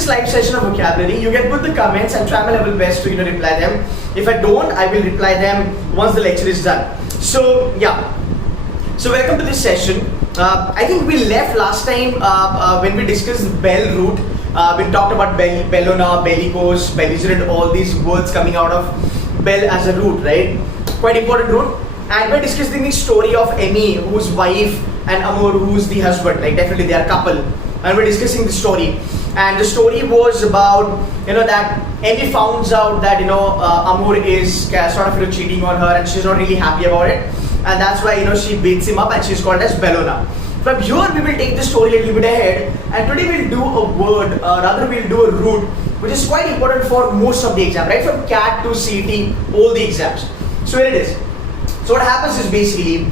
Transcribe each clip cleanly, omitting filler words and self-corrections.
this live session of vocabulary, you can put the comments and try my level best to reply them. If I don't, I will reply them once the lecture is done. So yeah, so welcome to this session. I think we left last time when we discussed bell root. We talked about bellona, bellicose, belligerent, all these words coming out of bell as a root, right? Quite important root. And we're discussing the story of Emmy, whose wife, and Amor, who's the husband. Like definitely they are a couple. And we're discussing the story. And the story was about, that Emmy finds out that, Amor is sort of cheating on her and she's not really happy about it. And that's why, she beats him up and she's called as Bellona. From here, we will take the story a little bit ahead. And today we'll do a word, rather we'll do a root, which is quite important for most of the exam, right? From CAT to CT, all the exams. So here it is. So what happens is basically,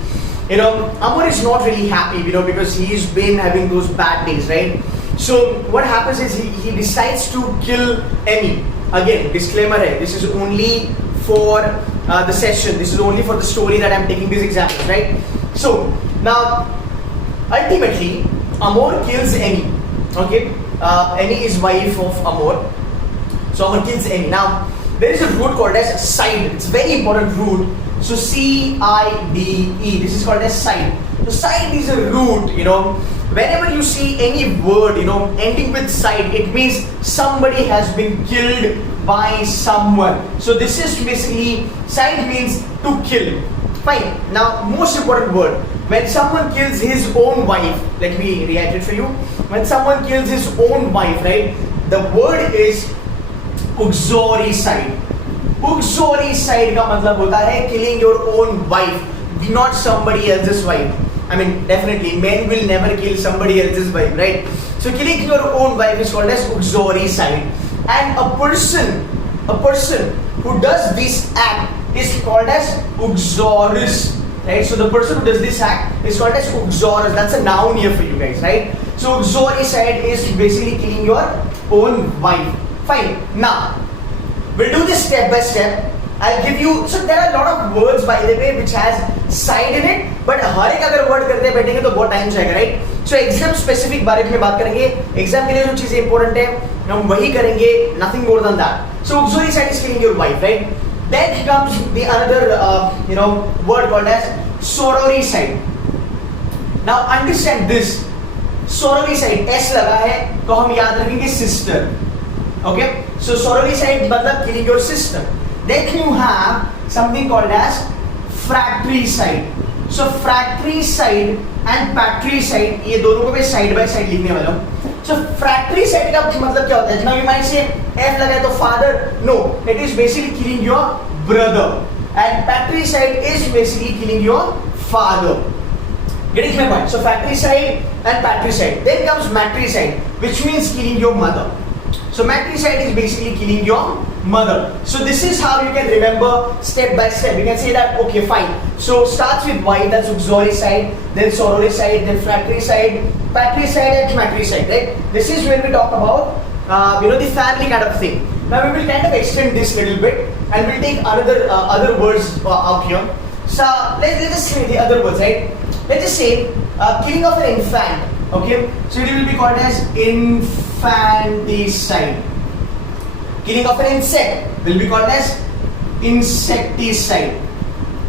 Amor is not really happy, because he's been having those bad days, right? So what happens is he decides to kill Emmy. Again, disclaimer hai, this is only for the session. This is only for the story that I'm taking these examples, right? So now, ultimately, Amor kills Emmy. Okay, Emmy is wife of Amor. So Amor kills Emmy. Now there is a root called as side. It's very important root. So C-I-D-E. This is called as side. So side is a root. Whenever you see any word, ending with side, it means somebody has been killed by someone. So this is basically, side means to kill. Fine. Now, most important word. When someone kills his own wife, let me reiterate for you. When someone kills his own wife, right? The word is uxoricide. Uxoricide का मतलब होता है killing your own wife, not somebody else's wife. I mean, definitely, men will never kill somebody else's wife, right? So killing your own wife is called as uxoricide. And a person who does this act is called as uxorus, right? So the person who does this act is called as uxorus. That's a noun here for you guys, right? So uxoricide is basically killing your own wife. Fine. Now, we'll do this step by step. I'll give you, so there are a lot of words by the way which has side in it, but हर एक अगर word करते बैठेंगे तो बहुत time जाएगा, right? So exam specific बारे में बात करेंगे, exam के लिए जो चीजें important है हम वही करेंगे, nothing more than that. So uxoricide is killing your wife, right? Then comes the another word called as sororicide. Now understand this, sororicide S लगा है तो हम याद रखेंगे sister. Okay? So sororicide मतलब killing your sister. Then you have something called as fratricide. So fratricide and patricide, ये दोनों को मैं side by side लिखने वाला हूँ. So fratricide का मतलब क्या होता है? Now you might say F लगा है तो father. No, it is basically killing your brother. And patricide is basically killing your father. Getting my point? So fratricide and patricide. Then comes matricide, which means killing your mother. So matricide is basically killing your mother. So this is how you can remember step by step. You can say that, okay, fine. So starts with Y, that's uxoricide, then sororicide, then fratricide, patricide and matricide, right? This is when we talk about, the family kind of thing. Now we will kind of extend this little bit and we'll take other words out here. So let's just say the other words, right? Let's just say killing of an infant. Okay, so it will be called as infanticide. Killing of an insect will be called as insecticide.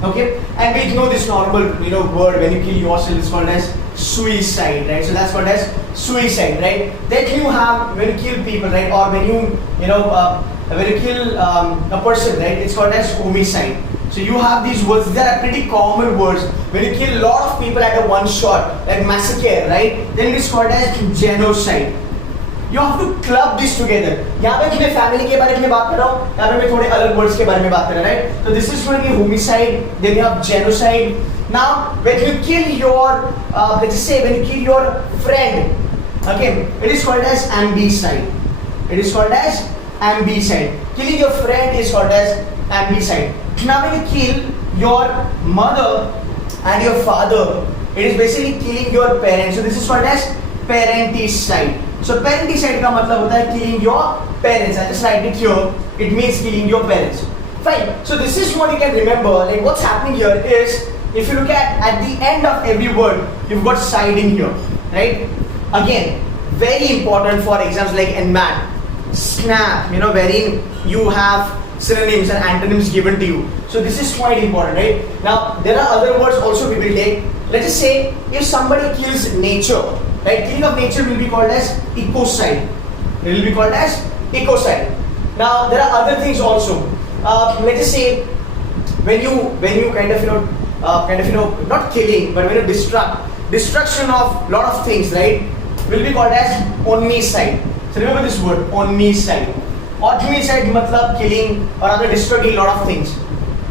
Okay, and we know this normal word when you kill yourself is called as suicide, right? So that's called as suicide, right? Then you have when you kill people, right? Or when you when you kill a person, right? It's called as homicide. So you have these words. They are pretty common words. When you kill a lot of people at a one shot, like massacre, right? Then it's called as genocide. You have to club this together. यहाँ पे मैं family के बारे में बात कर रहा हूँ. यहाँ पे मैं थोड़े अलग words के बारे में बात कर रहा हूँ, right? So this is going to be homicide. Then you have genocide. Now, when you kill your, let's just say when you kill your friend, okay, it is called as ambicide. It is called as ambicide. Killing your friend is called as ambicide. Now when you kill your mother and your father, it is basically killing your parents. So this is called as parenticide. So parenticide का मतलब होता है killing your parents. I just write it here. It means killing your parents. Fine. So this is what you can remember. Like what's happening here is, if you look at the end of every word, you've got side in here, right? Again, very important for exams like NMAT, SNAP, wherein you have synonyms and antonyms given to you. So this is quite important, right? Now there are other words also we will take. Let's just say if somebody kills nature, right? Killing of nature will be called as ecocide. It will be called as ecocide. Now there are other things also. Let's just say when you kind of not killing, but when you destruction of lot of things, right? Will be called as omnicide. So remember this word, omnicide. Omnicide matlab killing or other destroying a lot of things.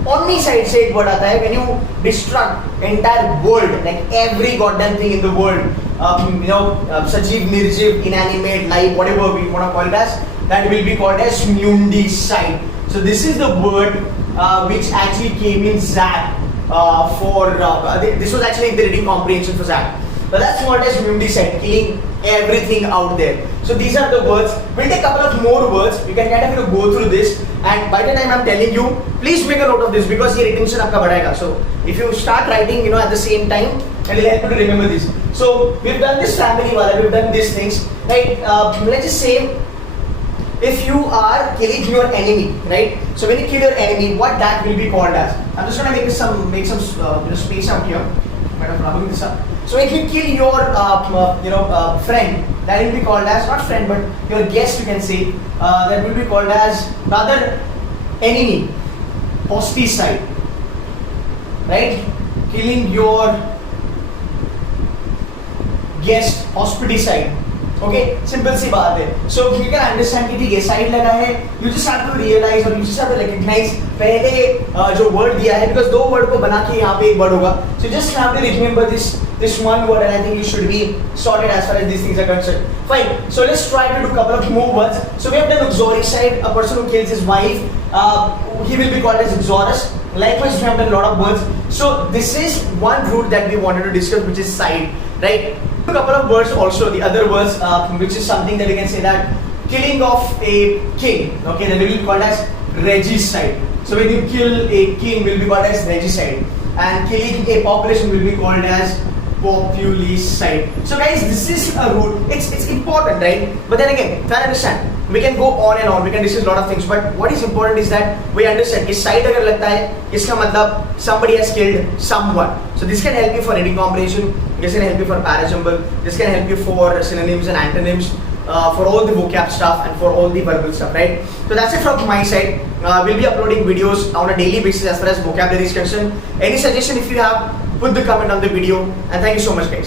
Omnicide से एक word आता है when you destruct entire world, like every goddamn thing in the world, sajiv, nirjiv, inanimate, live, whatever we want to call it as, that will be called as mundicide. So this is the word which actually came in ZAT this was actually the reading comprehension for ZAT. But that's what is mundicide, killing everything out there. So these are the words. We'll take a couple of more words. You can kind of go through this, and by the time I'm telling you, please make a note of this because your retention आपका बढ़ेगा. So if you start writing, at the same time, it will help you to remember this. So we've done this family wala, we've done these things, right? Let's just say if you are killing your enemy, right? So when you kill your enemy, what that will be called as? I'm just gonna make some space out here. I'm rubbing this up. So if you kill your friend, that will be called as, not friend but your guest, you can say, that will be called as rather enemy, hosticide, right? Killing your guest, hospiticide. Okay, simple सी बात है. So you can understand कि ठीक है side लगा है. You just have to realize or you just have to recognize पहले जो word दिया है, because दो word को बना के यहाँ पे एक word होगा. So you just have to remember this one word, and I think you should be sorted as far as these things are concerned. Fine. So let's try to do a couple of more words. So we have done uxoricide, a person who kills his wife. He will be called as uxorus. Likewise, we have done a lot of words. So this is one root that we wanted to discuss, which is side, right? A couple of words also, the other words, which is something that we can say that killing of a king, okay, that will be called as regicide. So when you kill a king, will be called as regicide, and killing a population will be called as populicide. So guys, this is a root. It's important, right? But then again, try to understand. We can go on and on. We can discuss a lot of things. But what is important is that we understand. Is side अगर लगता है, इसका मतलब somebody has killed someone. So this can help you for reading comprehension. This can help you for parajumble. This can help you for synonyms and antonyms. For all the vocab stuff and for all the verbal stuff, right? So that's it from my side. We'll be uploading videos on a daily basis as far as vocabulary is concerned. Any suggestion if you have, put the comment on the video, and thank you so much guys.